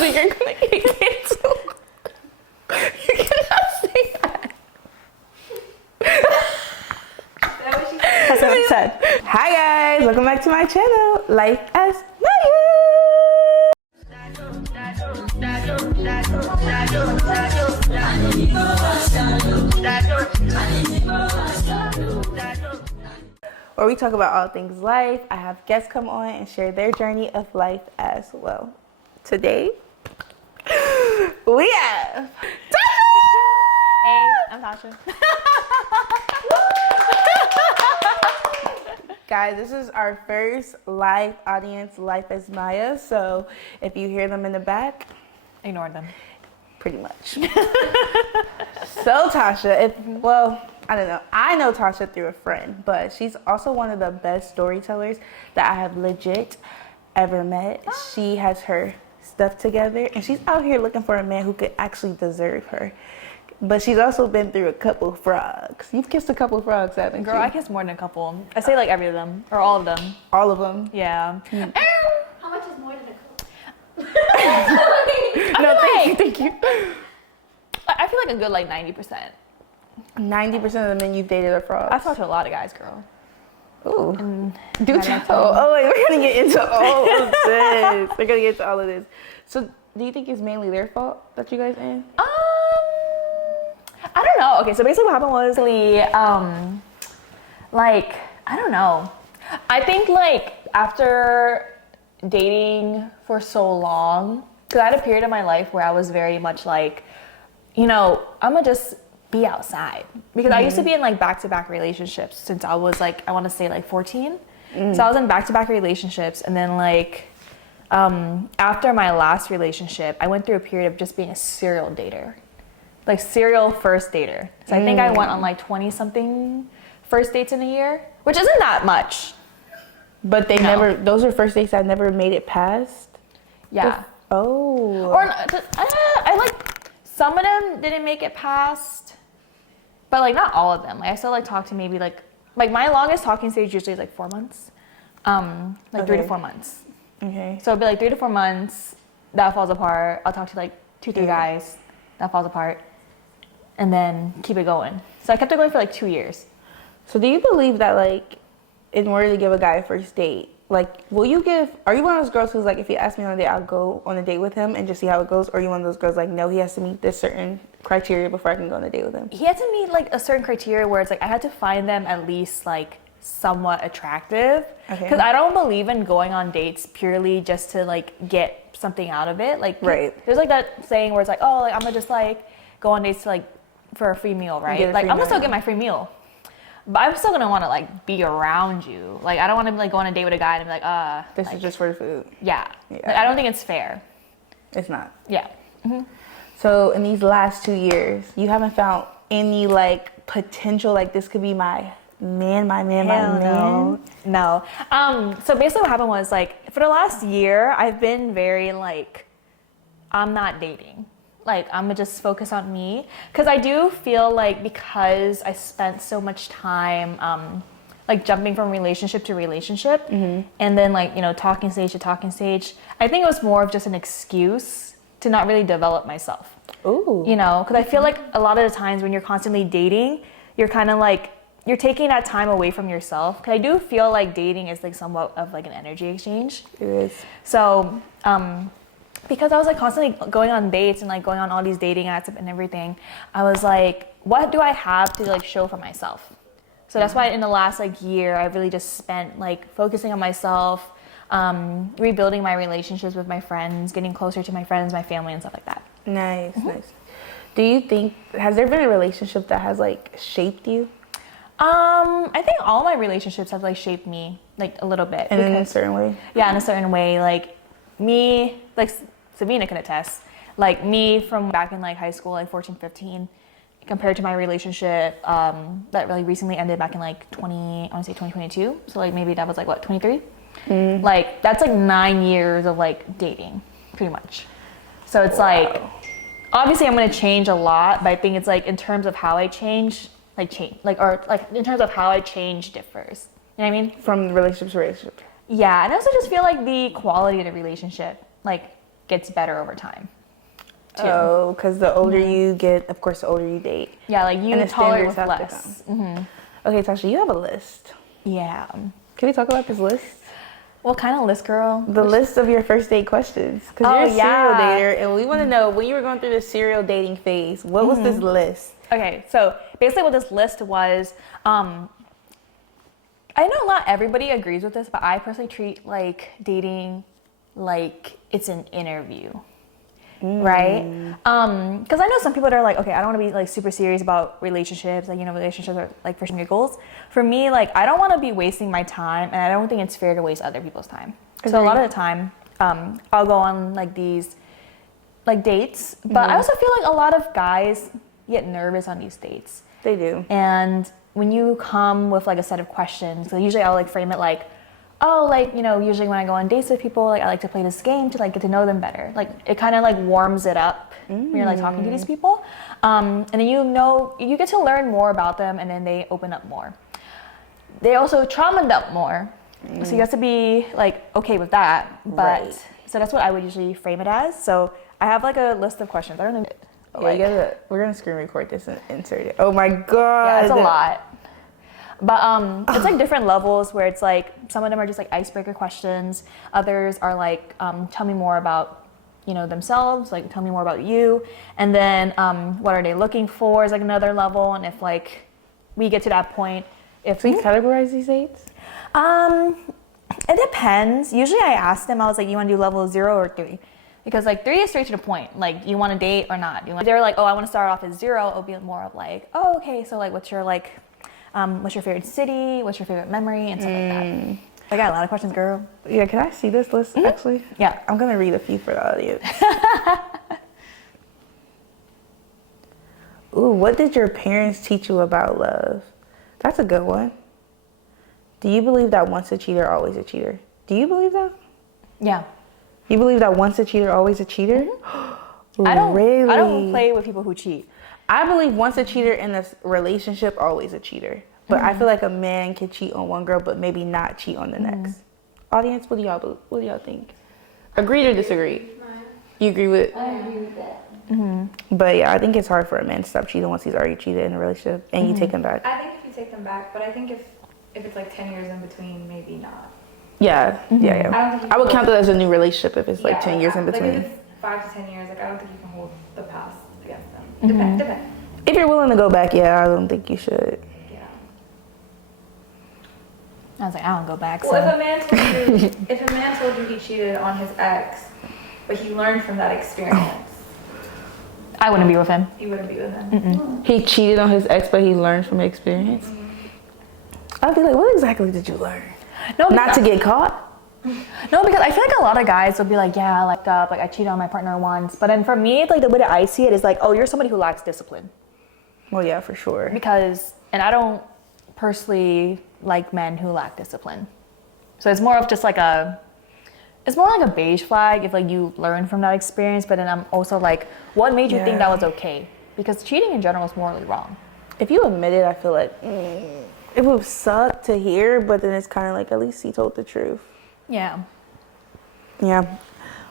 Tasha, you're gonna get canceled. You cannot say that. That's what I said. Hi guys, welcome back to my channel, Life as Maya. Where we talk about all things life. I have guests come on and share their journey of life as well. Today, we have Tasha! Hey, I'm Tasha. Guys, this is our first live audience, Life as Maya. So if you hear them in the back, Ignore them. pretty much. So Tasha, I don't know. I know Tasha through a friend, but she's also one of the best storytellers that I have legit ever met. She has her stuff together and she's out here looking for a man who could actually deserve her. But she's also been through a couple frogs. You've kissed a couple frogs, haven't you? Girl, I kissed more than a couple. I say like every of them, or all of them. All of them? Yeah. How much is more than a couple? No, thank you. I feel like a good like 90%. 90% of the men you've dated are frogs. I've talked to a lot of guys, girl. Ooh. And Do tell. Oh, wait, we're gonna get into all of this. We're gonna get into all of this. So, do you think it's mainly their fault that you guys in? I don't know. Okay, so basically what happened was, like, I don't know. I think like after dating for so long, because I had a period of my life where I was very much like, you know, I'm gonna just be outside. Because I used to be in like back-to-back relationships since I was like, I want to say like 14. So I was in back-to-back relationships, and then like after my last relationship, I went through a period of just being a serial dater. Like serial first dater. So I think I went on like 20 something first dates in a year, which isn't that much. But they never, those are first dates that never made it past? Yeah. Oh. Or I like, some of them didn't make it past, but like not all of them. Like I still like talk to maybe like my longest talking stage usually is like 4 months. Like 3 to 4 months. Okay. So it'd be like 3 to 4 months, that falls apart. I'll talk to like 2-3 guys, that falls apart. And then keep it going. So I kept it going for like 2 years. So do you believe that like, in order to give a guy a first date, like, are you one of those girls who's like, if he asks me on a date, I'll go on a date with him and just see how it goes? Or are you one of those girls like, no, he has to meet this certain criteria before I can go on a date with him? He had to meet like a certain criteria where it's like, I had to find them at least like somewhat attractive. Because I don't believe in going on dates purely just to like get something out of it. Like, there's like that saying where it's like, oh, like, I'm gonna just like go on dates to like, for a free meal, right? Like, I'm gonna still get my free meal. But I'm still gonna wanna like be around you. Like, I don't wanna like go on a date with a guy and be like, this like, is just for the food. Yeah. Like, I don't think it's fair. It's not. Yeah. So in these last 2 years, you haven't found any like potential, like this could be my man. No. So basically what happened was like, for the last year, I've been very like, I'm not dating. Like, I'm gonna just focus on me. Because I do feel like because I spent so much time like jumping from relationship to relationship and then like, you know, talking stage to talking stage, I think it was more of just an excuse to not really develop myself. Ooh. You know, because I feel like a lot of the times when you're constantly dating, you're kind of like, you're taking that time away from yourself. Because I do feel like dating is like somewhat of like an energy exchange. It is. So, because I was like constantly going on dates and like going on all these dating apps and everything, I was like, what do I have to like show for myself? So that's why in the last like year, I really just spent like focusing on myself, rebuilding my relationships with my friends, getting closer to my friends, my family and stuff like that. Nice. Do you think, has there been a relationship that has like shaped you? I think all my relationships have like shaped me like a little bit. And in a certain way? Yeah, in a certain way. Like me, like Sabina can attest, like me from back in like high school, like 14, 15, compared to my relationship that really recently ended back in like 2022. So like maybe that was like what, 23? Like that's like 9 years of like dating, pretty much. So it's like, obviously I'm gonna change a lot, but I think it's like in terms of how I change, or in terms of how I change differs. You know what I mean? From relationship to relationship. Yeah, and I also just feel like the quality of the relationship like gets better over time. Too. Oh, because the older you get, of course, the older you date. Yeah, like you And the tolerate standards with have to less. Okay, Tasha, you have a list. Yeah. Can we talk about this list? What kind of list, girl? The list of your first date questions. Because Oh, you're a serial yeah. dater, and we want to know, when you were going through the serial dating phase, what was this list? Okay, so basically what this list was, I know not everybody agrees with this, but I personally treat like dating like it's an interview. Right? Because I know some people that are like, okay, I don't want to be like super serious about relationships. Like, you know, relationships are like for some giggles. For me, like, I don't want to be wasting my time, and I don't think it's fair to waste other people's time. So a lot of the time, I'll go on like these like dates, but I also feel like a lot of guys get nervous on these dates. They do. And when you come with like a set of questions, so usually I'll like frame it like, oh, like, you know, usually when I go on dates with people, like I like to play this game to like get to know them better. Like it kind of like warms it up when you're like talking to these people. And then you get to learn more about them, and then they open up more. They also trauma dump more. So you have to be like okay with that. But Right. so that's what I would usually frame it as. So I have like a list of questions. I don't know. Yeah, we're going to screen record this and insert it. Oh my God. Yeah, it's a lot. But it's like different levels where it's like some of them are just like icebreaker questions. Others are like tell me more about, you know, themselves, like tell me more about you. And then what are they looking for is like another level. And if like we get to that point, if So you categorize these dates? it depends. Usually I ask them, I was like, you want to do level 0 or 3? Because like 3 is straight to the point. Like, you want to date or not? They're like, oh, I want to start off as 0. It'll be more of like, oh, okay. So like, what's your favorite city? What's your favorite memory? And stuff like that. I got a lot of questions, girl. Yeah, can I see this list actually? Yeah. I'm going to read a few for the audience. Ooh, what did your parents teach you about love? That's a good one. Do you believe that once a cheater, always a cheater? Do you believe that? Yeah. You believe that once a cheater, always a cheater? I don't Really? play with people who cheat. I believe once a cheater in this relationship, always a cheater. But I feel like a man can cheat on one girl, but maybe not cheat on the next. Audience, what do y'all think? Agreed or disagree? You agree with? I agree with that. But yeah, I think it's hard for a man to stop cheating once he's already cheated in a relationship, and you take him back. I think if you take them back, but I think if it's like 10 years in between, maybe not. Yeah. I would count that as a new relationship if it's like 10 years in between. Like if it's 5 to 10 years, like I don't think you can hold the past against them. Depends. If you're willing to go back, yeah, I don't think you should. Yeah. I was like, I don't go back. Well, So if a man told you he cheated on his ex, but he learned from that experience, I wouldn't be with him. you wouldn't be with him. He cheated on his ex, but he learned from experience. I'd be like, what exactly did you learn? No, Not to get caught? No, because I feel like a lot of guys will be like, yeah, like I cheated on my partner once. But then for me, like the way that I see it is like, oh, you're somebody who lacks discipline. Well, yeah, for sure. Because, and I don't personally like men who lack discipline. So it's more of just like it's more like a beige flag if like you learn from that experience. But then I'm also like, what made you think that was okay? Because cheating in general is morally wrong. If you admit it, I feel like it would suck to hear, but then it's kind of like, at least he told the truth. Yeah. Yeah.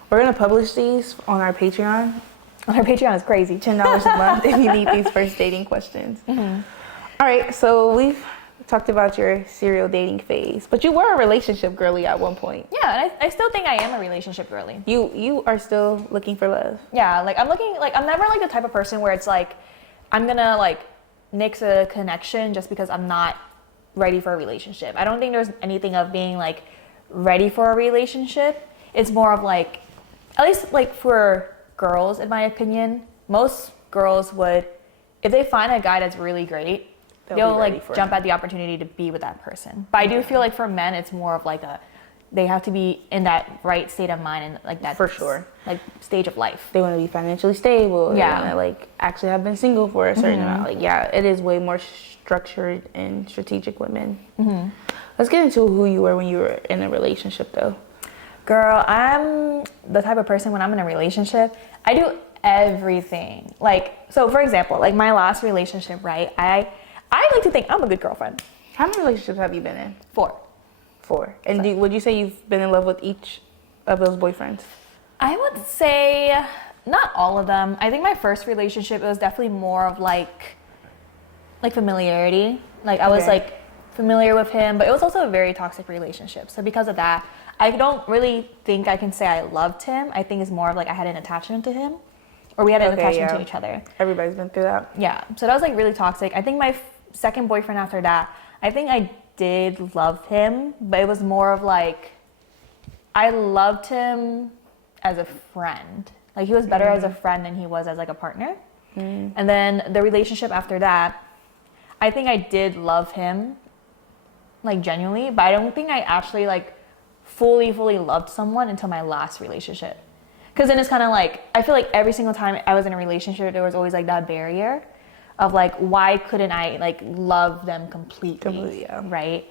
We're going to publish these on our Patreon. Our Patreon is crazy. $10 a month if you need these first dating questions. All right, so we've talked about your serial dating phase, but you were a relationship girly at one point. Yeah, and I still think I am a relationship girly. You are still looking for love. Yeah, like I'm never like the type of person where it's like, I'm gonna like nix a connection just because I'm not ready for a relationship. I don't think there's anything of being like ready for a relationship. It's more of like, at least like for girls, in my opinion, most girls would, if they find a guy that's really great, they'll like jump at the opportunity to be with that person. But I do feel like for men, it's more of like they have to be in that right state of mind and like that For sure. like stage of life. They want to be financially stable. Yeah. They want to like actually have been single for a certain amount. Like, yeah, it is way more structured and strategic women. Let's get into who you were when you were in a relationship though. Girl, I'm the type of person when I'm in a relationship, I do everything. Like, so for example, like my last relationship, right? I like to think I'm a good girlfriend. How many relationships have you been in? 4. 4. And would you say you've been in love with each of those boyfriends? I would say not all of them. I think my first relationship, it was definitely more of like familiarity. Like I was like familiar with him, but it was also a very toxic relationship. So because of that, I don't really think I can say I loved him. I think it's more of like I had an attachment to him, or we had an attachment to each other. Everybody's been through that. Yeah. So that was like really toxic. I think my second boyfriend after that, I think I did love him, but it was more of like I loved him as a friend. Like he was better as a friend than he was as like a partner. And then the relationship after that, I think I did love him, like genuinely, but I don't think I actually like fully loved someone until my last relationship. Because then it's kind of like, I feel like every single time I was in a relationship, there was always like that barrier of like, why couldn't I like love them completely, right?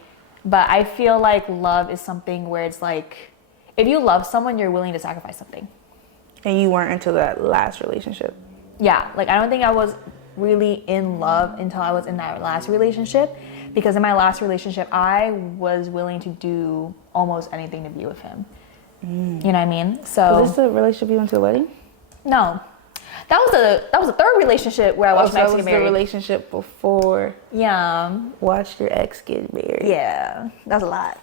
But I feel like love is something where it's like, if you love someone, you're willing to sacrifice something. And you weren't until that last relationship. Yeah, like I don't think I was really in love until I was in that last relationship, because in my last relationship I was willing to do almost anything to be with him. You know what I mean? So Was this the relationship you went to the wedding? No, that was a third relationship where I watched my ex get married. The relationship before. Yeah, Watched your ex get married. yeah, that's a lot.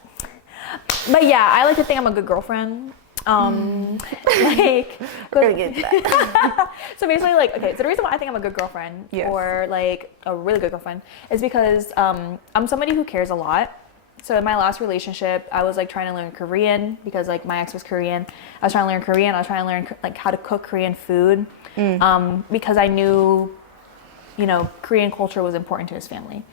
But yeah, I like to think I'm a good girlfriend. Like, we're gonna get into that. So basically, like, okay, so the reason why I think I'm a good girlfriend, or like a really good girlfriend, is because I'm somebody who cares a lot. So in my last relationship, I was like trying to learn Korean because like my ex was Korean. I was trying to learn Korean. I was trying to learn like how to cook Korean food, because I knew, you know, Korean culture was important to his family.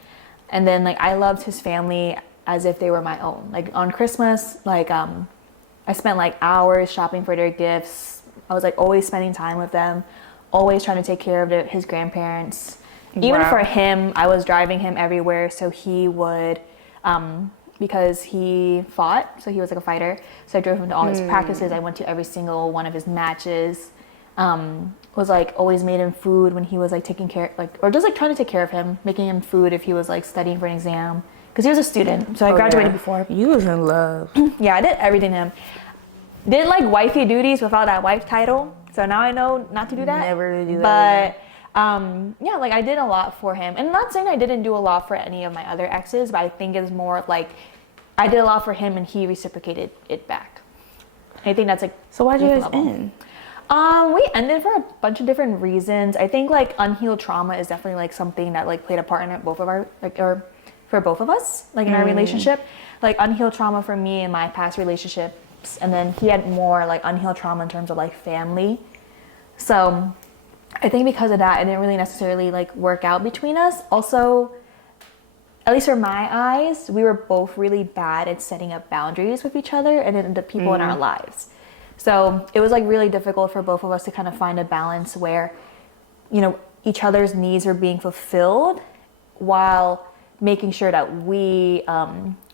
And then like I loved his family as if they were my own. Like on Christmas, like I spent like hours shopping for their gifts. I was like always spending time with them, always trying to take care of his grandparents. Even for him, I was driving him everywhere so he would, because he fought, so he was like a fighter. So I drove him to all his practices. I went to every single one of his matches. Was like always made him food when he was like taking care, like, or just like trying to take care of him, making him food if he was like studying for an exam. Because he was a student, so I graduated before. You was in love. Yeah, I did everything to him. Did like wifey duties without that wife title. So now I know not to do that. Never to do that. But yeah, like I did a lot for him. And I'm not saying I didn't do a lot for any of my other exes, but I think it's more like I did a lot for him and he reciprocated it back. I think that's like. So why'd you guys end? We ended for a bunch of different reasons. I think like unhealed trauma is definitely like something that like played a part in both of our like, or for both of us, like in our relationship. Like unhealed trauma for me in my past relationships, and then he had more like unhealed trauma in terms of like family. So I think because of that, it didn't really necessarily like work out between us. Also, at least for my eyes, we were both really bad at setting up boundaries with each other and the people in our lives. So it was like really difficult for both of us to kind of find a balance where, you know, each other's needs are being fulfilled while making sure that we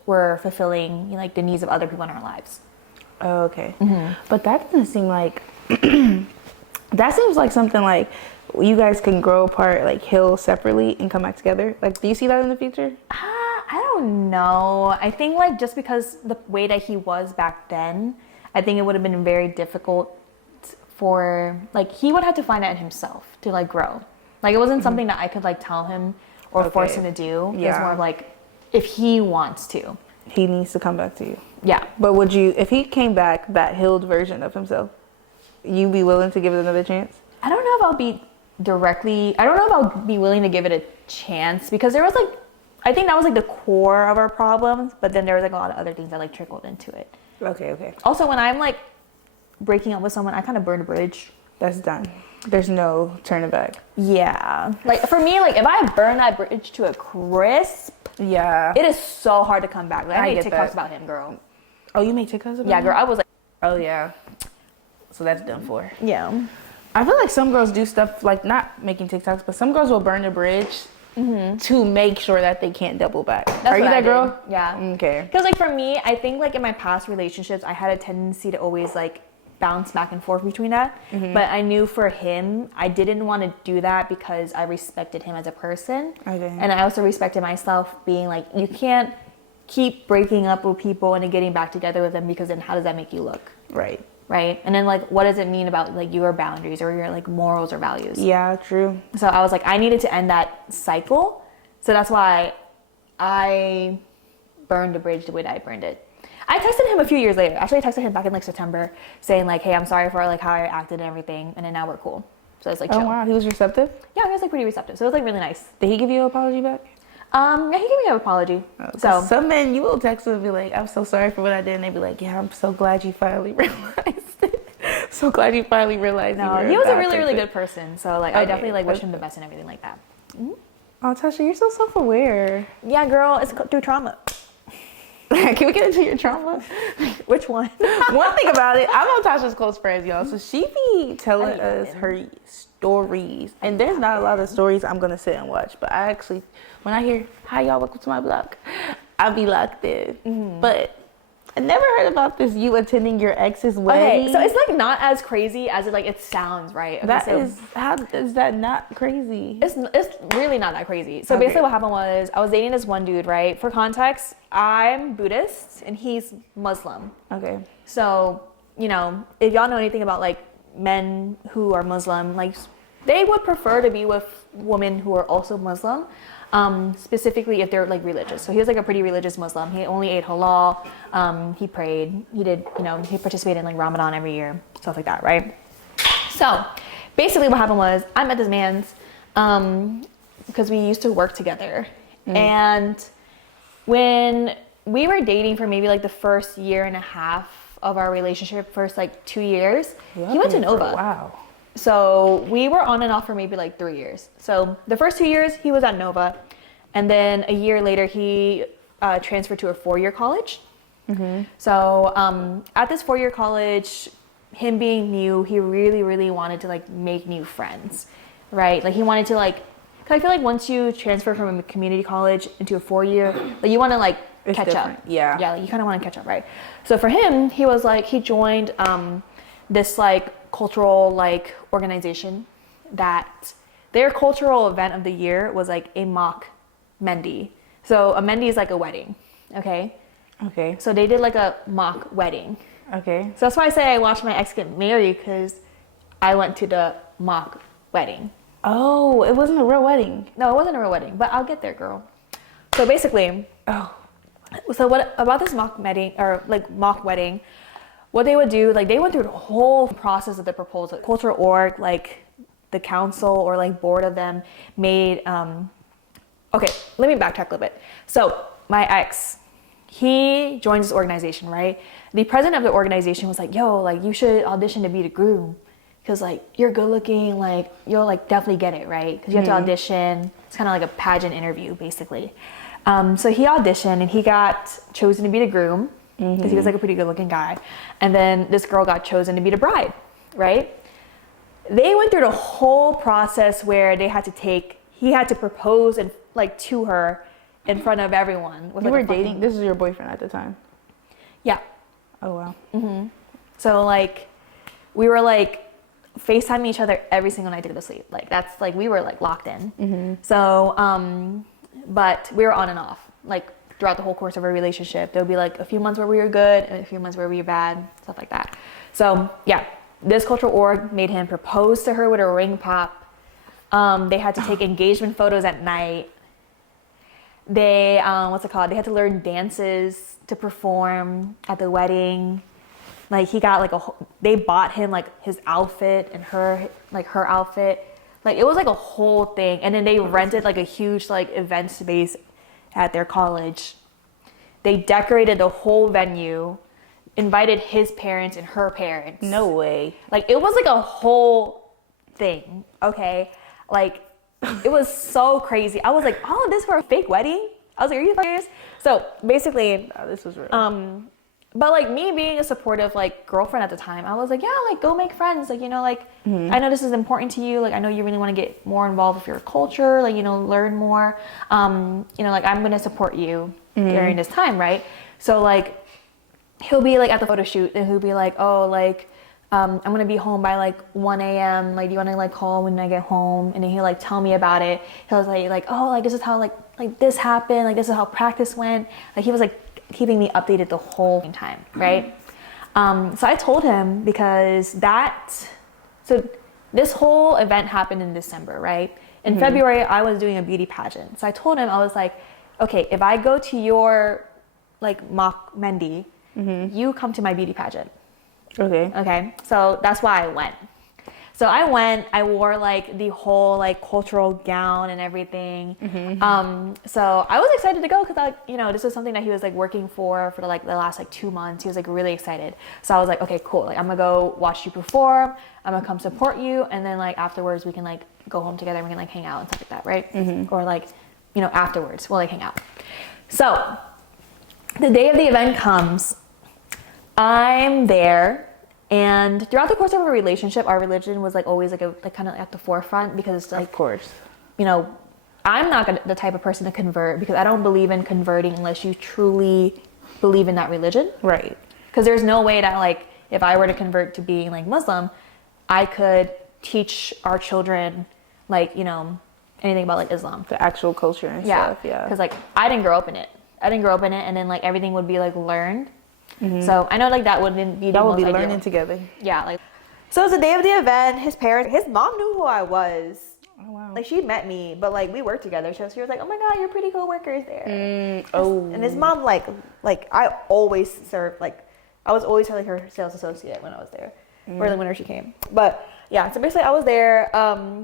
were fulfilling, you know, like the needs of other people in our lives. Oh, okay. But that doesn't seem like that seems like something like you guys can grow apart, like heal separately and come back together. Like, do you see that in the future? I don't know. I think like just because the way that he was back then, I think it would have been very difficult for like he would have to find out himself to like grow. Like it wasn't something that I could like tell him or force him to do. Yeah. It's more of like if he wants to. He needs to come back to you. Yeah. But would you, if he came back that healed version of himself, you be willing to give it another chance? I don't know if I'll be I don't know if I'll be willing to give it a chance, because there was like, I think that was like the core of our problems, but then there was like a lot of other things that like trickled into it. Okay. Also, when I'm like breaking up with someone, I kind of burn a bridge. That's done. There's no turning back. Yeah. Like for me, like if I burn that bridge to a crisp, yeah, it is so hard to come back. Like, I made TikToks that. about him, girl. Oh, you made TikToks about him? Yeah, girl. I was like, oh yeah. So that's done for. Yeah. I feel like some girls do stuff like not making TikToks, but some girls will burn the bridge to make sure that they can't double back. Are you that girl? Yeah. Okay. Because like for me, I think like in my past relationships, I had a tendency to always like bounce back and forth between that. But I knew for him, I didn't want to do that because I respected him as a person. Okay. And I also respected myself, being like, you can't keep breaking up with people and then getting back together with them, because then how does that make you look? Right. right? And then like, what does it mean about like your boundaries or your like morals or values? Yeah, true. So I was like, I needed to end that cycle. So that's why I burned the bridge the way that I burned it. I texted him a few years later. Actually, I texted him back in like September saying like, hey, I'm sorry for like how I acted and everything. And then now we're cool. So it's like, chill. Oh wow, he was receptive? Yeah, he was like pretty receptive. So it was like really nice. Did he give you an apology back? Yeah, he gave me an apology. So some men, you will text them and be like, I'm so sorry for what I did. And they be like, yeah, I'm so glad you finally realized it. So glad you finally realized. No, he was a really, really good person. So like, I definitely like wish him the best and everything like that. Oh, Tasha, you're so self-aware. Yeah, girl, it's through trauma. Can we get into your trauma? Which one? One thing about it, I'm on Tasha's close friends, y'all. So she be telling us her stories. And there's not a lot of stories I'm going to sit and watch. But I actually, when I hear, hi, y'all, welcome to my blog, I'll be locked in. Mm-hmm. But I never heard about this, you attending your ex's wedding. Okay, so it's like not as crazy as it sounds, right? Okay, how is that not crazy? It's really not that crazy. So basically what happened was I was dating this one dude, right? For context, I'm Buddhist and he's Muslim. Okay. So, you know, if y'all know anything about like men who are Muslim, like they would prefer to be with women who are also Muslim. Specifically if they're like religious. So he was like a pretty religious Muslim. He only ate halal. He prayed. He did, you know, he participated in like Ramadan every year, stuff like that, right? So basically what happened was I met this man's because we used to work together. And when we were dating for maybe like the first year and a half of our relationship, first like 2 years, he went to Nova. Wow. So we were on and off for maybe like 3 years. So the first 2 years he was at Nova, and then a year later he transferred to a 4-year college. Mm-hmm. So at this 4-year college, him being new, he really, really wanted to like make new friends, right? Like he wanted to like, cause I feel like once you transfer from a community college into a 4-year, like you want to like catch up. Yeah. Yeah, like you kind of want to catch up, right? So for him, he was like, he joined this like cultural like organization that their cultural event of the year was like a mock Mendi. So a Mendi is like a wedding, okay? Okay. So they did like a mock wedding. Okay. So that's why I say I watched my ex get married, because I went to the mock wedding. Oh, it wasn't a real wedding. No, it wasn't a real wedding, but I'll get there, girl. So basically, so what about this mock wedding or like mock wedding? What they would do, like they went through the whole process of the proposal. Cultural org, like the council or like board of them made, okay, let me backtrack a little bit. So my ex, he joins this organization, right? The president of the organization was like, yo, like you should audition to be the groom. Cause like you're good looking, like you'll like definitely get it, right? Cause you have to audition. It's kind of like a pageant interview basically. So he auditioned and he got chosen to be the groom. Because he was like a pretty good looking guy. And then this girl got chosen to be the bride, right? They went through the whole process where he had to propose and like to her in front of everyone. You were dating, this is your boyfriend at the time? Yeah. Oh wow. Mm-hmm. So like, we were like FaceTiming each other every single night to go to sleep. Like that's like, we were like locked in. Mm-hmm. So, but we were on and off. Like, throughout the whole course of our relationship, there'll be like a few months where we were good and a few months where we were bad, stuff like that. So yeah, this cultural org made him propose to her with a ring pop. They had to take engagement photos at night. They, They had to learn dances to perform at the wedding. Like he got like they bought him like his outfit and her outfit. Like it was like a whole thing. And then they rented like a huge like event space at their college. They decorated the whole venue, invited his parents and her parents. No way. Like it was like a whole thing, okay? Like it was so crazy. I was like, all of this for a fake wedding? I was like, are you serious? So basically, this was real. But like me being a supportive like girlfriend at the time, I was like, yeah, like go make friends. Like, you know, like I know this is important to you. Like I know you really want to get more involved with your culture, like, you know, learn more. You know, like I'm going to support you during this time, right? So like he'll be like at the photo shoot and he'll be like, oh, like I'm going to be home by like 1 a.m. Like, do you want to like call when I get home? And then he'll like tell me about it. He was like, oh, like this is how like this happened. Like this is how practice went. Like he was like keeping me updated the whole time, right? So I told him because this whole event happened in December, right? In February, I was doing a beauty pageant. So I told him, I was like, okay, if I go to your like mock Mendy, you come to my beauty pageant. Okay. So that's why I went. So I wore like the whole like cultural gown and everything. So I was excited to go because like, you know, this was something that he was like working for like the last like 2 months. He was like really excited. So I was like, okay, cool. Like I'm gonna go watch you perform. I'm gonna come support you. And then like afterwards we can like go home together. We can like hang out and stuff like that, right? Or like, you know, afterwards we'll like hang out. So the day of the event comes, I'm there. And throughout the course of our relationship, our religion was like always like kind of at the forefront because it's like, Of course. you know, I'm not the type of person to convert because I don't believe in converting unless you truly believe in that religion. Right. Because there's no way that like if I were to convert to being like Muslim, I could teach our children like, you know, anything about like Islam. The actual culture and stuff. Yeah. Because like I didn't grow up in it. And then like everything would be like learned. So I know like that wouldn't be the most ideal. Learning together. Yeah, like so it was the day of the event. His mom knew who I was. Oh wow. Like she met me, but like we worked together. So she was like, "Oh my god, you're pretty co-workers there." And his mom like I always served like I was always like her sales associate when I was there, or like whenever she came. But yeah, so basically I was there,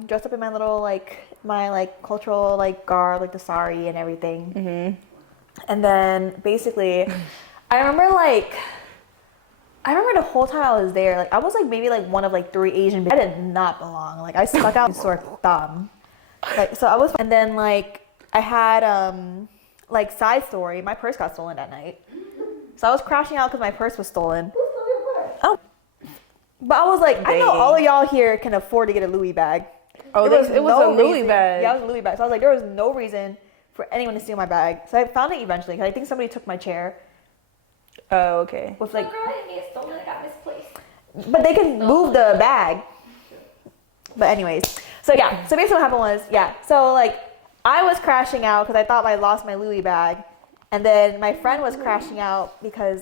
dressed up in my little like my like cultural like garb, like the sari and everything. And then basically. I remember the whole time I was there, like I was like maybe like one of like 3 Asian. I did not belong. Like I stuck out sore thumb. Like so I was, and then like I had like side story. My purse got stolen that night, so I was crashing out because my purse was stolen. Oh, but I was like, I know all of y'all here can afford to get a Louis bag. Oh, it was a Louis bag. Yeah, it was a Louis bag. So I was like, there was no reason for anyone to steal my bag. So I found it eventually because I think somebody took my chair. Oh, okay. With like, Girl, I didn't get stolen. It got misplaced. but they can move the bag. But anyways, so yeah. So basically what happened was, so like I was crashing out because I thought I lost my Louis bag. And then my friend was crashing out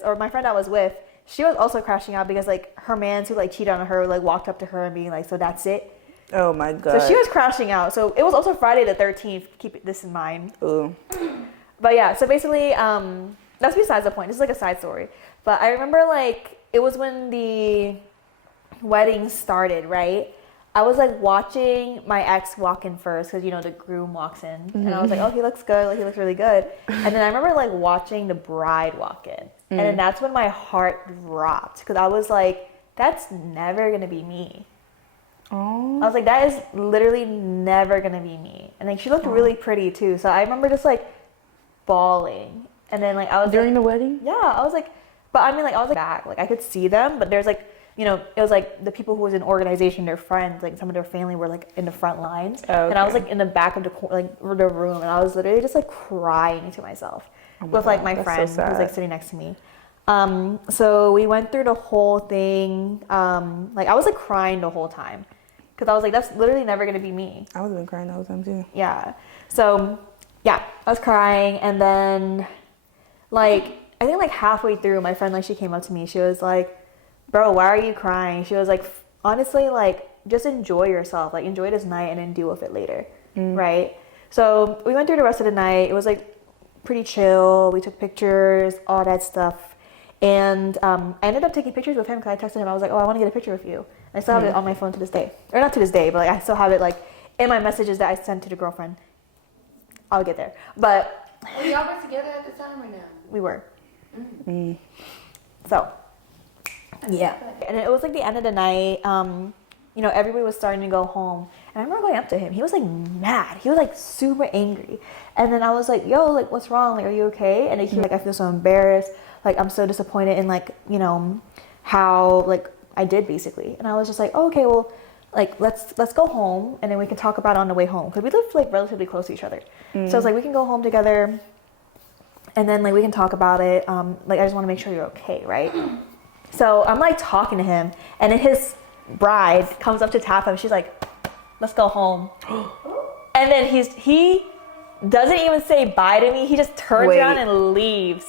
or my friend I was with, she was also crashing out because like her man who like cheated on her like walked up to her and being like, so that's it. Oh my god. So she was crashing out. So it was also Friday the 13th. Keep this in mind. Ooh. But yeah, so basically, that's besides the point. This is like a side story. But I remember like it was when the wedding started, right? I was like watching my ex walk in first because, you know, the groom walks in. And I was like, oh, he looks good. Like he looks really good. And then I remember like watching the bride walk in. And then that's when my heart dropped because I was like, that's never going to be me. Oh. I was like, that is literally never going to be me. And like she looked really pretty too. So I remember just like bawling. And then like I was during the wedding? Yeah, I was like, but I mean like I was like back, like I could see them, but there's like, you know, it was like the people who was in organization, their friends, like some of their family were like in the front lines. Oh, okay. And I was like in the back of the room, and I was literally just like crying to myself with like my friend who was like sitting next to me. So we went through the whole thing. Like I was like crying the whole time because I was like, that's literally never gonna be me. I was been crying the whole time too. Yeah. So yeah, I was crying, and then like I think like halfway through, my friend like she came up to me. She was like, bro, why are you crying? She was like, honestly, like just enjoy yourself, like enjoy this night and then deal with it later. Right? So we went through the rest of the night. It was like pretty chill. We took pictures, all that stuff. And I ended up taking pictures with him because I texted him. I was like, oh, I want to get a picture with you. And I still have it on my phone to this day. Or not to this day, but like I still have it like in my messages that I sent to the girlfriend. I'll get there. But Were y'all were together at the time or no? we were. So yeah. And it was like the end of the night. You know, everybody was starting to go home. And I remember going up to him. He was like mad. He was like super angry. And then I was like, yo, like what's wrong? Like, are you okay? And he was like, I feel so embarrassed. Like, I'm so disappointed in like, you know, how like I did basically. And I was just like, oh, okay, well, like let's go home and then we can talk about it on the way home. Because we live like relatively close to each other. So I was like, we can go home together and then like we can talk about it. Like I just want to make sure you're okay, right? So I'm like talking to him, and then his bride comes up to tap him. She's like, let's go home. And then he doesn't even say bye to me. He just turns around and leaves.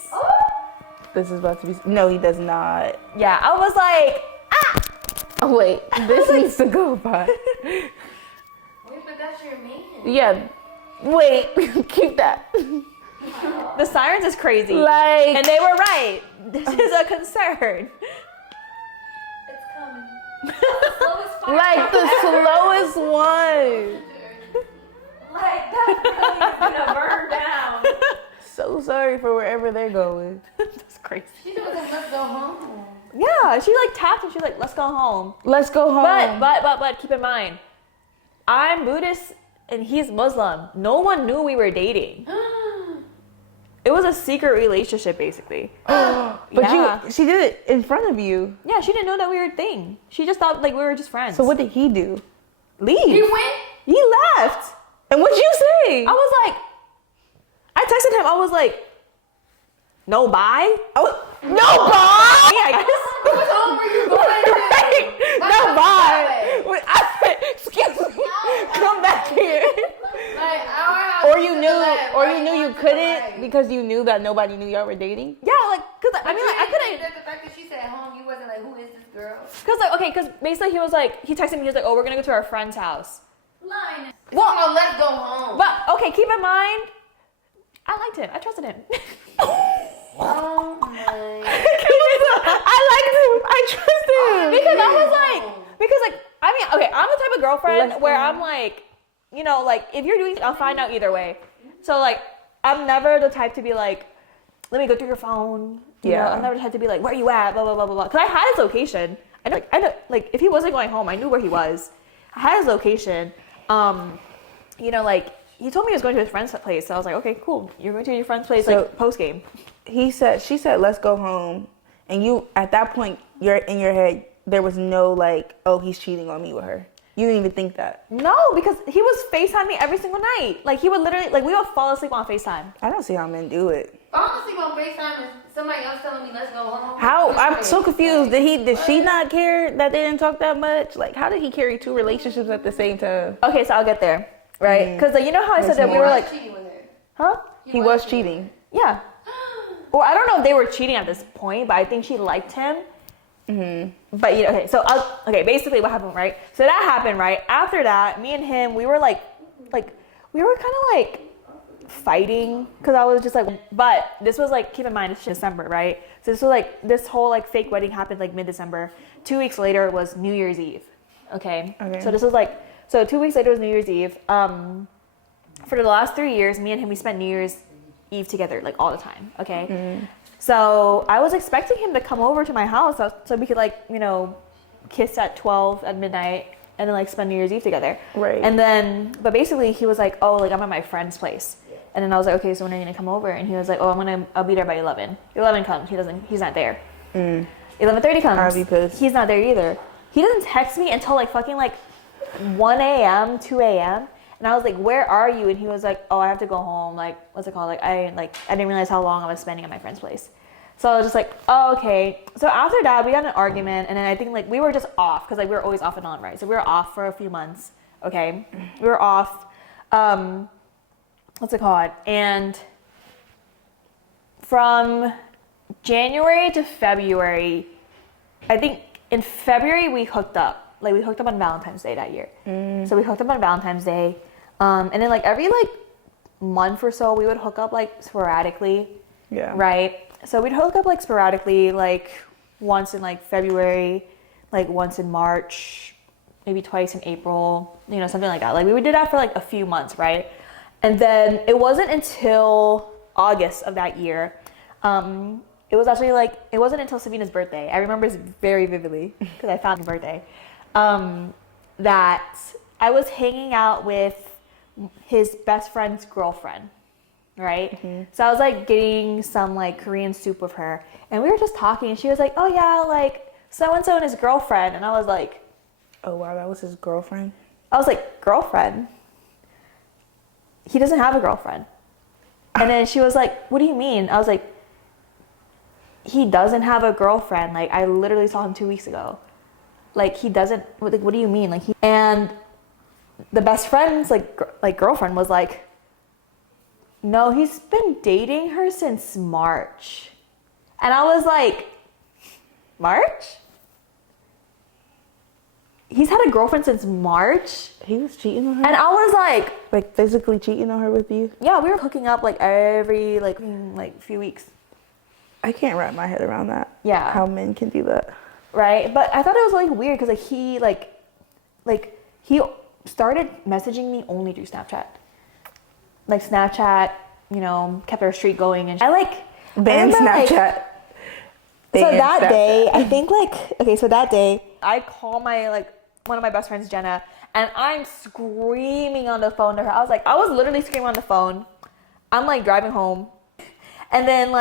This is about to be. No, he does not. Yeah, I was like, Oh, wait, this needs to go by. Wait, but that's your man. Yeah. Wait, keep that. the sirens is crazy. Like, And they were right. This is a concern. It's coming. Slowest fire. like the slowest one. Like that really is gonna burn down. So sorry for wherever they're going. That's crazy. She told us let's go home. Yeah, she like tapped and she's like, let's go home. Let's go home. But keep in mind, I'm Buddhist and he's Muslim. No one knew we were dating. It was a secret relationship, basically. But Yeah. she did it in front of you. Yeah, she didn't know that we were a thing. She just thought like we were just friends. So what did he do? Leave. He went. He left. And what'd you say? I was like, I texted him. I was like, no bye. No, bye. Yeah, I What home were you going to? No, bye. Wait, excuse me. Come back here. Like our house. Or is you to knew, the left, or right you knew you to the couldn't right. because you knew that nobody knew y'all were dating. yeah, like, cause I mean, like, I couldn't. That the fact that she said home, you wasn't like, who is this girl? Cause like, okay, cause basically he was like, he texted me. He was like, oh, we're gonna go to our friend's house. Line. Well, Oh, let's go home. but okay, keep in mind, I liked him. I trusted him. Oh my. I liked him. I trusted him. Because I was like, because like, I mean, okay, I'm the type of girlfriend Let's where go. I'm like, you know, like if you're doing, I'll find out either way. So like, I'm never the type to be like, let me go through your phone. You know, Yeah. I'm never the type to be like, where are you at? Blah blah blah blah blah. Cause I had his location. I know, like if he wasn't going home, I knew where he was. I had his location. You know, like he told me he was going to his friend's place. So I was like, okay, cool. You're going to your friend's place, So- like post game. She said, let's go home. And you, at that point, you're in your head, there was no like, oh, he's cheating on me with her. You didn't even think that. No, because he was FaceTime me every single night. Like he would literally, like we would fall asleep on FaceTime. I don't see how men do it. Honestly, on FaceTime is somebody else telling me let's go home. How? I'm Like, so confused. Did she what? not care that they didn't talk that much? Like, how did he carry two relationships at the same time? Okay, so I'll get there, right? Because you know how I said There's that we He were was like, cheating with her. huh? He was cheating. Yeah. Well, I don't know if they were cheating at this point, but I think she liked him. But you know, okay, so basically what happened, right? So that happened, right? After that, me and him, we were like we were kind of like fighting because I was just like, but this was like, keep in mind it's December, right? So this was like this whole like fake wedding happened like mid-December. 2 weeks later was New Year's Eve. Okay. Okay. So this was like, so 2 weeks later was New Year's Eve. For the last 3 years, me and him, we spent New Year's Eve together like all the time. Okay. So I was expecting him to come over to my house so we could like, you know, kiss at 12 at midnight and then like spend New Year's Eve together. Right. And then, but basically he was like, oh, like I'm at my friend's place. And then I was like, okay, so when are you gonna come over? And he was like, oh, I'll be there by 11. 11 comes, he's not there. 11:30 comes, I'll be pissed. he's not there either. He doesn't text me until like fucking like 1 a.m., 2 a.m. And I was like, where are you? And he was like, oh, I have to go home. Like, what's it called? Like, I didn't realize how long I was spending at my friend's place. So I was just like, oh, okay. So after that, we got in an argument. And then I think like we were just off because like we were always off and on, right? So we were off for a few months. Okay. We were off. What's it called? And from January to February, I think in February we hooked up. Like we hooked up on Valentine's Day that year. So we hooked up on Valentine's Day. And then like every like month or so we would hook up like sporadically. Yeah. Right? So we'd hook up like sporadically, like once in like February, like once in March, maybe twice in April, you know, something like that. Like we did that for like a few months, right? And then it wasn't until August of that year. It was actually like, it wasn't until Savina's birthday. I remember this very vividly because I found her birthday. That I was hanging out with his best friend's girlfriend, right? So I was like getting some like Korean soup with her, and we were just talking. And she was like, "Oh yeah, like so and so and his girlfriend," and I was like, Oh wow, that was his girlfriend. "Girlfriend? He doesn't have a girlfriend." And then she was like, "What do you mean?" I was like, "He doesn't have a girlfriend. Like I literally saw him 2 weeks ago. Like he doesn't. Like what do you mean? Like he..." And the best friend's like girlfriend was like, "No, he's been dating her since March." And I was like, March? He's had a girlfriend since March. He was cheating on her? And I was Like physically cheating on her with you? yeah, we were hooking up like every like few weeks. I can't wrap my head around that. Yeah. How men can do that. Right? But I thought it was like weird because he started messaging me only through Snapchat. Like Snapchat, you know, kept our streak going, and I Banned remember, Snapchat. so Banned that Snapchat. day, I think so that day, I call my one of my best friends, Jenna, and I'm screaming on the phone to her. I was literally screaming on the phone. I'm like driving home, and then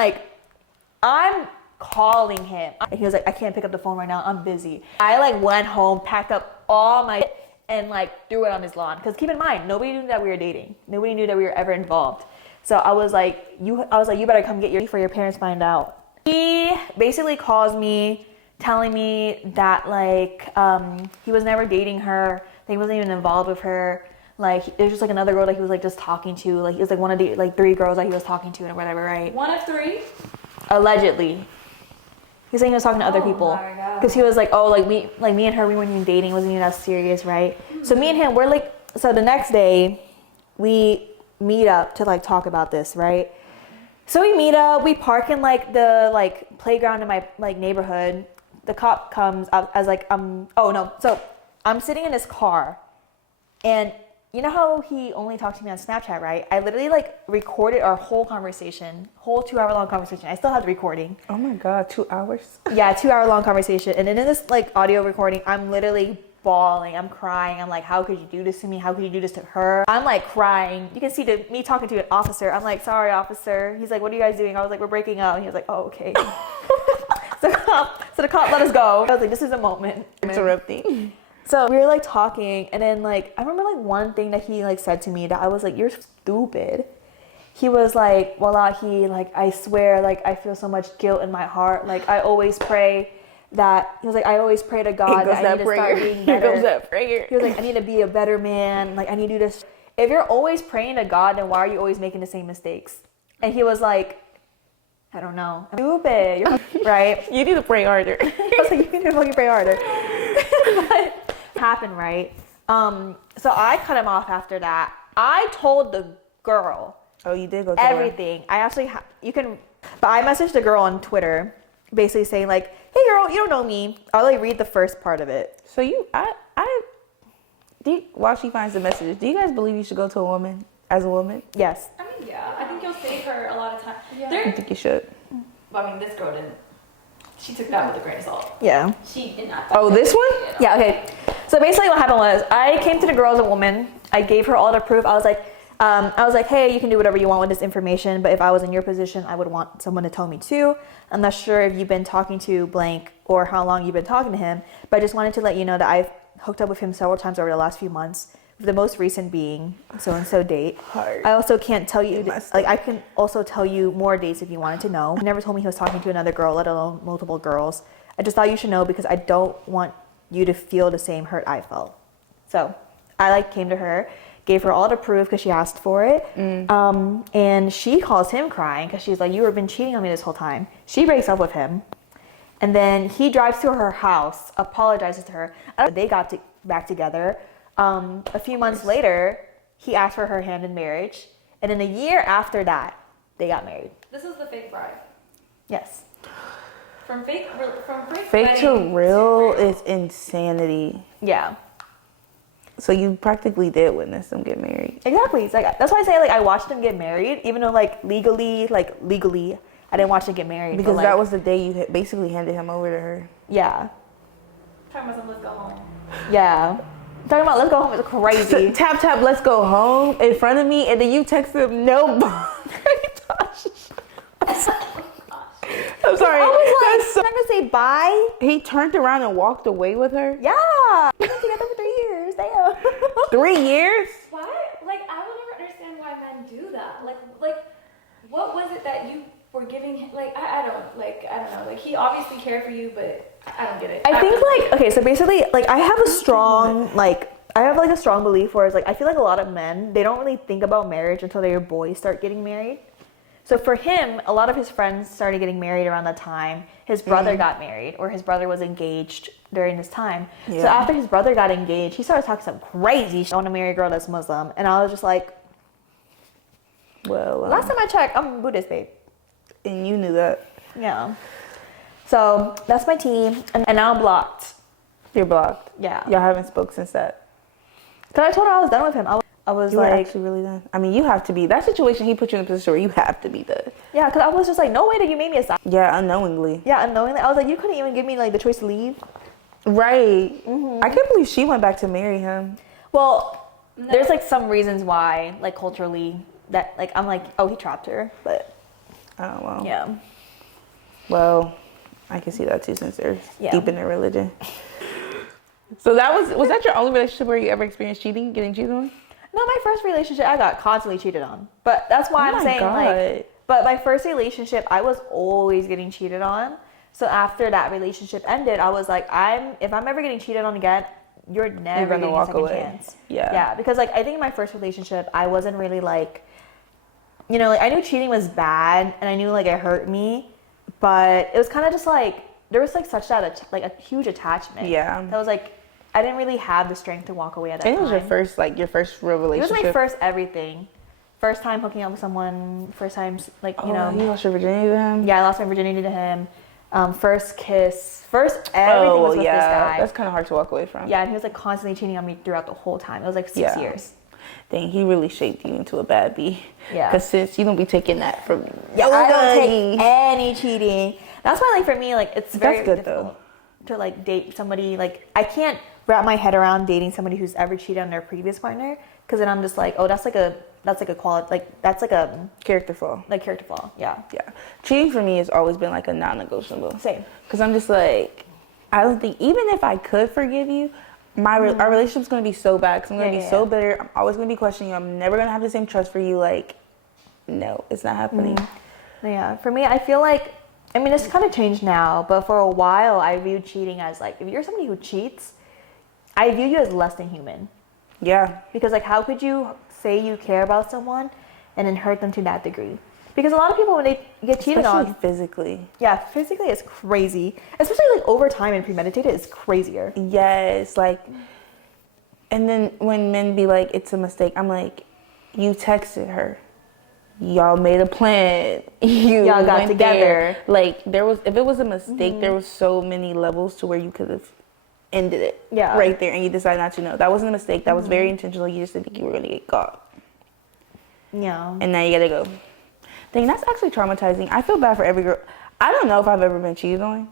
I'm calling him. And he was like, I can't pick up the phone right now. I'm busy. I went home, packed up all my and threw it on his lawn. Because keep in mind, nobody knew that we were dating. Nobody knew that we were ever involved. So I was like, you better come get before your parents find out. He basically calls me, telling me that he was never dating her, that he wasn't even involved with her. There's just another girl that he was just talking to. He was one of the 3 girls that he was talking to and whatever, right? One of 3? Allegedly. He's saying he was talking to other people. My God. Because he was me and her, we weren't even dating, wasn't even that serious, right? Mm-hmm. So me and him, we're so the next day, we meet up to talk about this, right? So we meet up, we park in the playground in my neighborhood. The cop comes up as so I'm sitting in his car, and you know how he only talked to me on Snapchat, right? I literally recorded our whole conversation, whole 2-hour long conversation. I still have the recording. Oh my God, 2 hours? Yeah, 2-hour long conversation. And then in this audio recording, I'm literally bawling. I'm crying. I'm like, how could you do this to me? How could you do this to her? I'm crying. You can see me talking to an officer. I'm like, sorry, officer. He's like, what are you guys doing? I was like, we're breaking up. And he was like, oh, okay. So the cop let us go. I was like, this is a moment. Interrupting. So we were talking, and then I remember one thing that he said to me that I was like, you're stupid. He was like, I swear, I feel so much guilt in my heart. I always pray that, he was like, I always pray to God that I need to start being better. Here goes that prayer. He was like, I need to be a better man. I need to do this. If you're always praying to God, then why are you always making the same mistakes? And he was like, I don't know. I'm stupid, right? You need to pray harder. I was like, you need to fucking pray harder. But happened, right? So I cut him off after that. I told the girl. Oh, you did go tell her. Everything. I actually, but I messaged the girl on Twitter, basically saying hey girl, you don't know me. I'll read the first part of it. So while she finds the messages, do you guys believe you should go to a woman as a woman? Yes. I mean, yeah. I think you'll save her a lot of time. I think you should. Well, I mean, this girl didn't. She took that with a grain of salt. Yeah. She did not. Oh, this one? Yeah, okay. So basically what happened was I came to the girl as a woman. I gave her all the proof. I was like, hey, you can do whatever you want with this information, but if I was in your position, I would want someone to tell me too. I'm not sure if you've been talking to blank or how long you've been talking to him, but I just wanted to let you know that I've hooked up with him several times over the last few months, the most recent being so-and-so date. Hard. I also can't tell you, I can also tell you more dates if you wanted to know. He never told me he was talking to another girl, let alone multiple girls. I just thought you should know because I don't want you to feel the same hurt I felt. So I came to her, gave her all the proof because she asked for it. And she calls him crying because she's like, you have been cheating on me this whole time. She breaks up with him. And then he drives to her house, apologizes to her. They got back together. A few months later, he asked for her hand in marriage. And then a year after that, they got married. This is the fake bride. Yes. From fake Fake to wedding real is insanity. Yeah. So you practically did witness them get married. Exactly. It's that's why I say I watched them get married, even though legally, I didn't watch them get married. Because that was the day you basically handed him over to her. Yeah. Talking about some let's go home. Yeah. Talking about let's go home is crazy. So, tap, let's go home in front of me, and then you text him, no. I'm sorry. I was like, I'm gonna say bye. He turned around and walked away with her? Yeah. We've been together for 3 years. Damn. 3 years? Why? I will never understand why men do that. What was it that you were giving him? I don't know. He obviously cared for you, but I don't get it. I think okay, so basically I have a strong a strong belief where it's I feel like a lot of men, they don't really think about marriage until their boys start getting married. So for him, a lot of his friends started getting married around that time. His brother got married, or his brother was engaged during this time. So after his brother got engaged, he started talking some crazy shit. I want to marry a girl that's Muslim. And I was just like, well, last time I checked, I'm Buddhist, babe. and you knew that. Yeah. So that's my team. And now I'm blocked. You're blocked. Yeah. Y'all haven't spoke since that. Because I told her I was done with him. I was You were like, actually really done. I mean, you have to be. That situation, he put you in a position where you have to be done. yeah, because I was just like, no way that you made me a side. Yeah, unknowingly. Yeah, unknowingly. I was like, you couldn't even give me like the choice to leave. Right. I can't believe she went back to marry him. Well, there's like some reasons why, like culturally, that like I'm like, oh, he trapped her. But Oh, well. yeah. Well, I can see that too since they're Yeah. deep in their religion. So that was that your only relationship where you ever experienced cheating, getting cheated on? No, my first relationship, I got constantly cheated on. But that's why Oh I'm my saying God. like, but my first relationship, I was always getting cheated on. So after that relationship ended, I was like, if I'm ever getting cheated on again, you're never gonna getting a walk second away. chance. Yeah. Yeah, because like I think in my first relationship, I wasn't really like, you know, like I knew cheating was bad and I knew like it hurt me, but it was kind of just like there was like such that like a huge attachment. Yeah. That was like I didn't really have the strength to walk away at that And it time. was your first real It was relationship. my first everything. First time hooking up with someone. First time, like, you know. You lost your virginity to him? Yeah, I lost my virginity to him. First kiss. First everything was with this guy. That's kind of hard to walk away from. Yeah, and he was like constantly cheating on me throughout the whole time. It was like 6 years. Dang, he really shaped you into a bad bee. Yeah. Because sis, you don't be taking that from Yeah, I don't nobody. take any cheating. That's why, like, for me, like, it's very That's good, difficult to, like, date somebody. Like, I can't wrap my head around dating somebody who's ever cheated on their previous partner. Because then I'm just like, oh, that's like a quality, like, that's like a Character flaw. like character flaw. Yeah. Yeah. Cheating for me has always been like a non-negotiable. Same. Because I'm just like, I don't think, even if I could forgive you, our relationship's going to be so bad. Because I'm going to be so bitter. I'm always going to be questioning you. I'm never going to have the same trust for you. Like, no, it's not happening. Yeah. For me, I feel like, I mean, it's kind of changed now, but for a while, I viewed cheating as like, if you're somebody who cheats, I view you as less than human. Yeah. Because, like, how could you say you care about someone and then hurt them to that degree? Because a lot of people, when they get cheated Especially on, physically. yeah, physically it's crazy. Especially like over time and premeditated, it's crazier. Yes, like, and then when men be like, it's a mistake, I'm like, you texted her. Y'all made a plan. Y'all got went together. there. Like, if it was a mistake, there was so many levels to where you could have ended it. Yeah. Right there, and you decided not to know. That wasn't a mistake. That was very intentional. You just didn't think you were going to get caught. Yeah. And now you got to go. Dang, that's actually traumatizing. I feel bad for every girl. I don't know if I've ever been cheated on.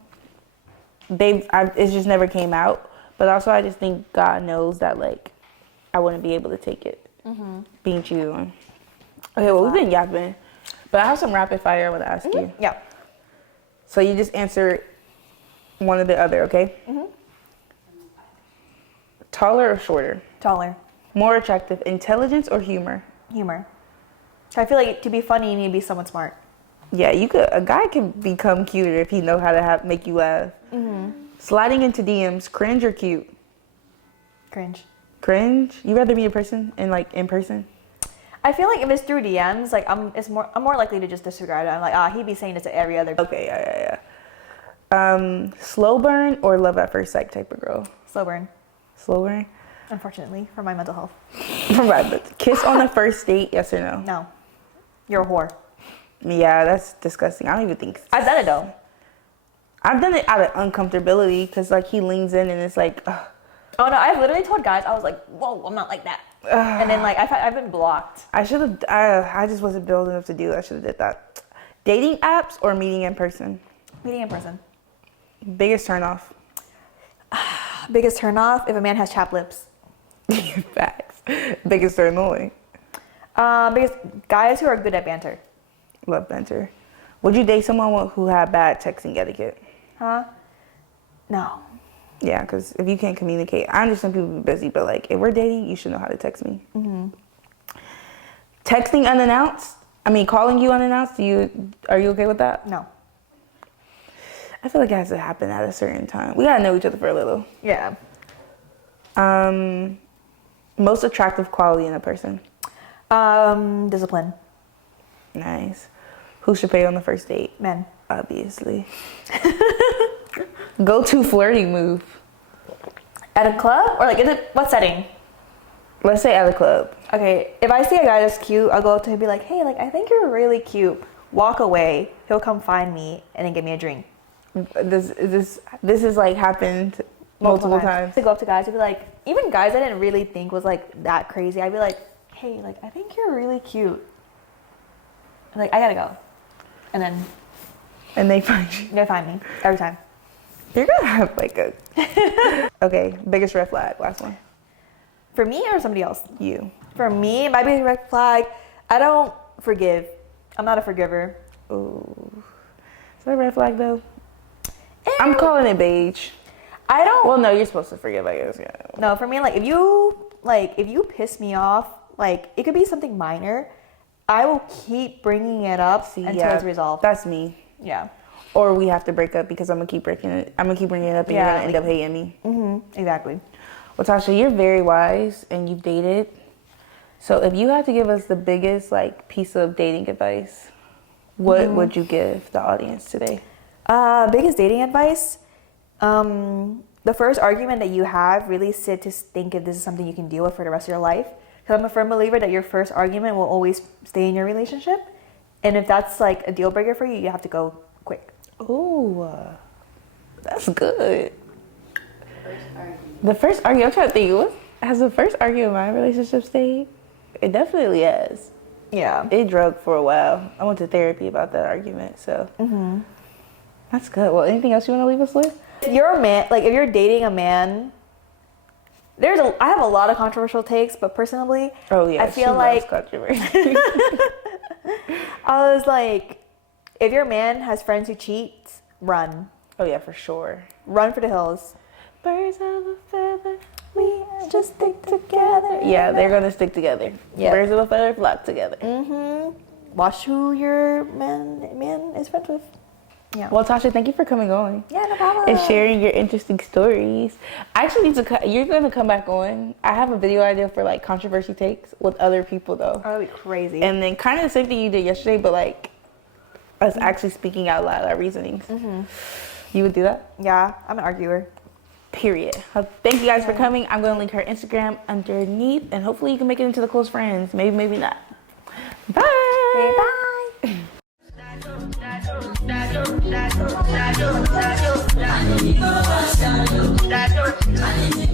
It just never came out. But also, I just think God knows that, like, I wouldn't be able to take it. Being cheated on. Okay, well, we've been yapping. But I have some rapid fire I want to ask you. Yeah. So you just answer one or the other, okay? Taller or shorter? Taller. More attractive, intelligence or humor? Humor. I feel like to be funny, you need to be somewhat smart. Yeah, a guy can become cuter if he know how to make you laugh. Sliding into DMs, cringe or cute? Cringe. Cringe? You rather meet a person in person? I feel like if it's through DMs, like I'm more likely to just disregard it. I'm like, he'd be saying this to every other. Okay, yeah. Slow burn or love at first sight type of girl? Slow burn. Slow burn? Unfortunately, for my mental health. Right, but kiss on the first date, yes or no? No. You're a whore. Yeah, that's disgusting. I don't even think. I've done it though. I've done it out of uncomfortability because like he leans in and it's like, ugh. Oh no, I've literally told guys, I was like, whoa, I'm not like that. And then like I've been blocked. I should have. I just wasn't built enough to do that. I should have did that. Dating apps or meeting in person? Meeting in person. Biggest turnoff. Biggest turn off if a man has chapped lips. Facts. Biggest turn annoying. Biggest guys who are good at banter. Love banter. Would you date someone who had bad texting etiquette? Huh? No. Yeah, because if you can't communicate, I understand people be busy, but like if we're dating, you should know how to text me. Texting unannounced. Calling you unannounced. Are you okay with that? No. I feel like it has to happen at a certain time. We gotta know each other for a little. Yeah. Most attractive quality in a person. Discipline. Nice. Who should pay on the first date? Men. Obviously. Go-to flirting move. At a club or like in what setting? Let's say at a club. Okay, if I see a guy that's cute, I'll go up to him and be like, hey, like I think you're really cute. Walk away. He'll come find me and then give me a drink. This is like happened multiple times. To go up to guys and be like, even guys I didn't really think was like that crazy. I'd be like, hey, like I think you're really cute. Like I gotta go, and then And they find you. they find me every time. You're gonna have like a. Okay, biggest red flag. Last one. For me or somebody else? You. For me, my biggest red flag, I don't forgive. I'm not a forgiver. Ooh. Is that a red flag though? I'm calling it beige. I don't. Well, no, you're supposed to forgive, I guess. Yeah. No, for me, like if you piss me off, like it could be something minor, I will keep bringing it up until it's resolved. That's me. Yeah. Or we have to break up because I'm gonna keep bringing it up, and you're gonna end up hating me. Exactly. Well, Tasha, you're very wise, and you've dated. So, if you had to give us the biggest like piece of dating advice, what would you give the audience today? Biggest dating advice. The first argument that you have, really sit to think if this is something you can deal with for the rest of your life. Because I'm a firm believer that your first argument will always stay in your relationship. And if that's like a deal breaker for you, you have to go quick. Ooh, that's good. The first argument, I'm trying to think, has the first argument in my relationship stayed? It definitely has. Yeah. It drug for a while. I went to therapy about that argument, so. That's good. Well, anything else you want to leave us with? If you're a man, like if you're dating a man, I have a lot of controversial takes, but personally, I feel like controversy. I was like, if your man has friends who cheat, run. Oh yeah, for sure. Run for the hills. Birds of a feather, We just stick together. yeah, they're gonna stick together. Yeah. Birds of a feather flock together. Watch who your man is friends with. Yeah. Well, Tasha, thank you for coming on. Yeah, no problem. And sharing your interesting stories. I actually need to. You're gonna come back on. I have a video idea for like controversy takes with other people though. Oh, that'd be crazy. And then kind of the same thing you did yesterday, but like us actually speaking out loud our reasonings. You would do that? Yeah, I'm an arguer. Period. Thank you guys for coming. I'm gonna link her Instagram underneath, and hopefully you can make it into the close friends. Maybe, maybe not. Bye. Okay, bye. I need